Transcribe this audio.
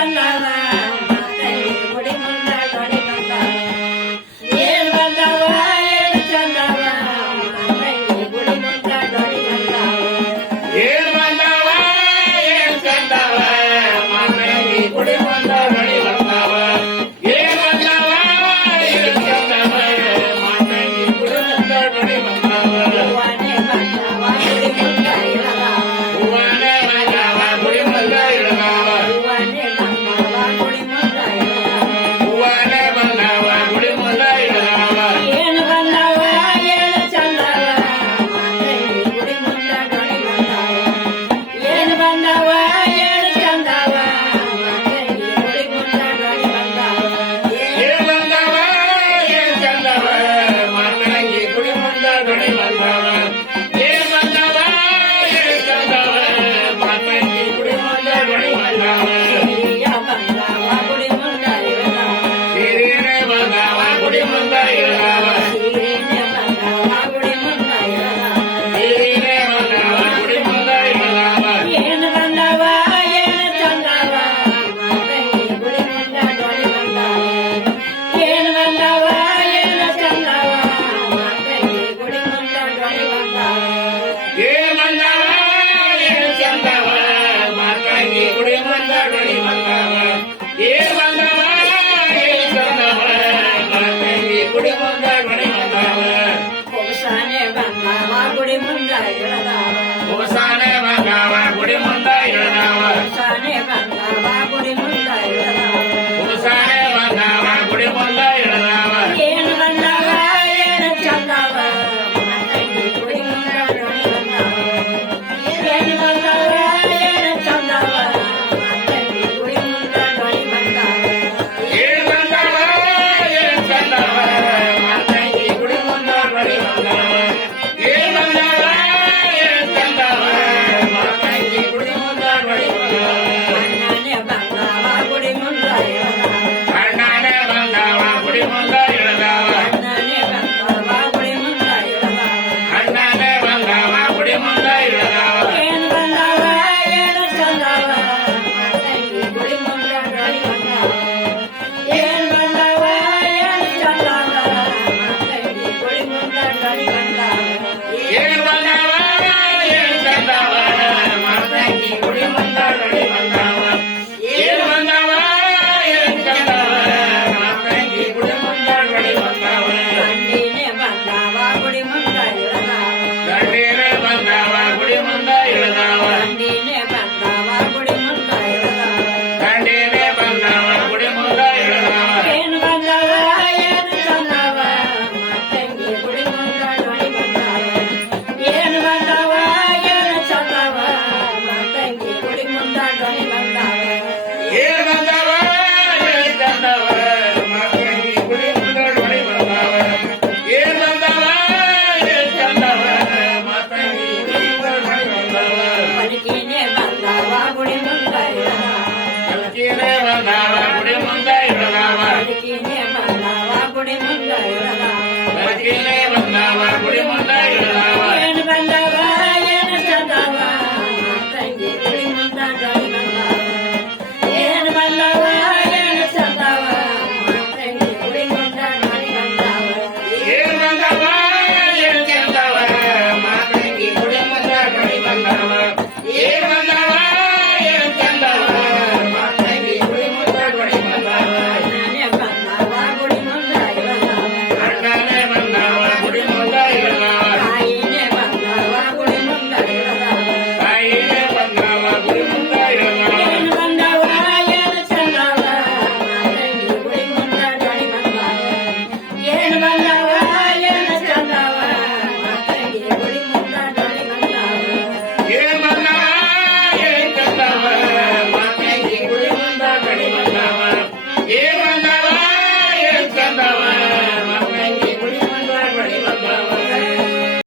ಚಂದವ ಮಾತಂಗಿ ಗುಡಿ ಮುಂದ ದೊಡಿ ಬಂದವ ಏನ್ ಬಂದವ ಏನ್ ಚಂದವ ಮಾತಂಗಿ ಗುಡಿ ಮುಂದ ದೊಡಿ ಬಂದವ ಏನ್ ಬಂದವ ಏನ್ ಚಂದವ ಮಾತಂಗಿ ಗುಡಿ ಮುಂದ ದೊಡಿ ಬಂದವ ಏನ್ ಬಂದವ ಏನ್ ಚಂದವ ಮಾತಂಗಿ ಗುಡಿ ಮುಂದ ದೊಡಿ ಬಂದವ ಹೂವನೆ ಬಂದವ ಗುಡಿ ಮುಂದ ಇಳದವ ಹೂವನೆ ಬಂದವ ಗುಡಿ ಮುಂದ ಇಳದವ ಹೂವನೆ ಬಂದವ ಗುಡಿ ಮುಂದ ಇಳದವ ಹೂವನೆ ಬಂದವ ಗುಡಿ ಮುಂದ ಇಳದವ ಏನ್ ಬಂದವ ಏನ್ ಚಂದವ ಮಾತಂಗಿ ಗುಡಿ ಮುಂದ ದೊಡಿ ಬಂದವ ಏನ್ ಬಂದವ ಏನ್ ಚಂದವ ಮಾತಂಗಿ ಗುಡಿ ಮುಂದ ದೊಡಿ ಬಂದವ ಏನ್ ಬಂದವ ಏನ್ ಚಂದವ ಮಾತಂಗಿ ಗುಡಿ ಮುಂದ ದೊಡಿ ಬಂದವ ಏನ್ ಬಂದವ ಏನ್ ಚಂದವ ಮಾತಂಗಿ ಗುಡಿ ಮುಂದ ದೊಡಿ ಬಂದವ ಹಿರಿಯ ಬಂದವ ಗುಡಿ ಮುಂದ ಇಳದವ ಹಿರಿಯನೇ ಬಂದವ ಗುಡಿ ಮುಂದ ಇಳದವ ಹಿರಿಯ ಬಂದವ ಗುಡಿ ಮುಂದ ಇಳದವ ಹಿರಿಯನೇ ಬಂದವ ಗುಡಿ ಮುಂದ ಇಳದವ ಏನ್ ಬಂದವ ಏನ್ ಚಂದವ ಮಾತಂಗಿ ಗುಡಿ ಮುಂದ ದೊಡಿ ಬಂದವ ಏನ್ ಬಂದವ ಏನ್ ಚಂದವ ಮಾತಂಗಿ ಗುಡಿ ಮುಂದ ದೊಡಿ ಬಂದವ ಏನ್ ಬಂದವ ಏನ್ ಚಂದವ ಮಾತಂಗಿ ಗುಡಿ ಮುಂದ ದೊಡಿ ಬಂದವ ಏನ್ ಬಂದವ ಏನ್ ಚಂದವ ಮಾತಂಗಿ ಗುಡಿ ಮುಂದ ದೊಡಿ ಬಂದವ ಹೊಸಾನೆ ಬಂದವ ಗುಡಿ ಮುಂದ ಇಳದವ ಹೊಸಾನೆ ಬಂದವ ಗುಡಿ ಮುಂದ ಇಳದವ ಹೊಸಾನೆ ಬಂದವ ಗುಡಿ ಮುಂದ ಇಳದವ ಹೊಸಾನೆ ಬಂದವ ಗುಡಿ ಮುಂದ ಇಳದವ ಏನ್ ಬಂದವ ಏನ್ ಚಂದವ ಮಾತಂಗಿ ಗುಡಿ ಮುಂದ ದೊಡಿ ಬಂದವ ಏನ್ ಬಂದವ ಏನ್ ಚಂದವ ಮಾತಂಗಿ ಗುಡಿ ಮುಂದ ದೊಡಿ ಬಂದವ ಏನ್ ಬಂದವ ಏನ್ ಚಂದವ ಮಾತಂಗಿ ಗುಡಿ ಮುಂದ ದೊಡಿ ಬಂದವ ಏನ್ ಬಂದವ ಏನ್ ಚಂದವ ಮಾತಂಗಿ ಗುಡಿ ಮುಂದ ದೊಡಿ ಬಂದವ ಅಣ್ಣನೇ ಬಂದವ ಗುಡಿ ಮುಂದ ಇಳದವ ಅಣ್ಣನೇ ಬಂದವ ಗುಡಿ ಮುಂದ ಇಳದವ ಅಣ್ಣನೇ ಬಂದವ ಗುಡಿ ಮುಂದ ಇಳದವ ಅಣ್ಣನೇ ಬಂದವ ಗುಡಿ ಮುಂದ ಇಳದವ ಏನ್ ಬಂದವ ಏನ್ ಚಂದವ ಮಾತಂಗಿ ಗುಡಿ ಮುಂದ ದೊಡಿ ಬಂದವ ಏನ್ ಬಂದವ ಏನ್ ಚಂದವ ಮಾತಂಗಿ ಗುಡಿ ಮುಂದ ದೊಡಿ ಬಂದವ ಏನ್ ಬಂದವ ಏನ್ ಚಂದವ ಮಾತಂಗಿ ಗುಡಿ ಮುಂದ ದೊಡಿ ಬಂದವ ಏನ್ ಬಂದವ ಏನ್ ಚಂದವ ಮಾತಂಗಿ ಗುಡಿ ಮುಂದ ದೊಡಿ ಬಂದವ ಗಂಡಿನೇ ಬಂದವ ಗುಡಿ ಮುಂದ ಇಳದವ ಗಂಡಿನೇ ಬಂದವ ಗುಡಿ ಮುಂದ ಇಳದವ ಗಂಡಿನೇ ಬಂದವ ಗುಡಿ ಮುಂದ ಇಳದವ ಗಂಡಿನೇ ಬಂದವ ಗುಡಿ ಮುಂದ ಇಳದವ ಏನ್ ಬಂದವ ಏನ್ ಚಂದವ ಮಾತಂಗಿ ಗುಡಿ ಮುಂದ ದೊಡಿ ಬಂದವ ಏನ್ ಬಂದವ ಏನ್ ಚಂದವ ಮಾತಂಗಿ ಗುಡಿ ಮುಂದ ದೊಡಿ ಬಂದವ ಏನ್ ಬಂದವ ಏನ್ ಚಂದವ ಮಾತಂಗಿ ಗುಡಿ ಮುಂದ ದೊಡಿ ಬಂದವ ಏನ್ ಬಂದವ ಏನ್ ಚಂದವ ಮಾತಂಗಿ ಗುಡಿ ಮುಂದ ದೊಡಿ ಬಂದವ ಬದುಕಿನೇ ಬಂದವ ಗುಡಿ ಮುಂದ ಇಳದವ ಅಲ್ಕಿನೇ ಬಂದವ ಗುಡಿ ಮುಂದ ಇಳದವ ಬದುಕಿನೇ ಬಂದವ ಗುಡಿ ಮುಂದ ಇಳದವ ಅಲ್ಕಿನೇ ಬಂದವ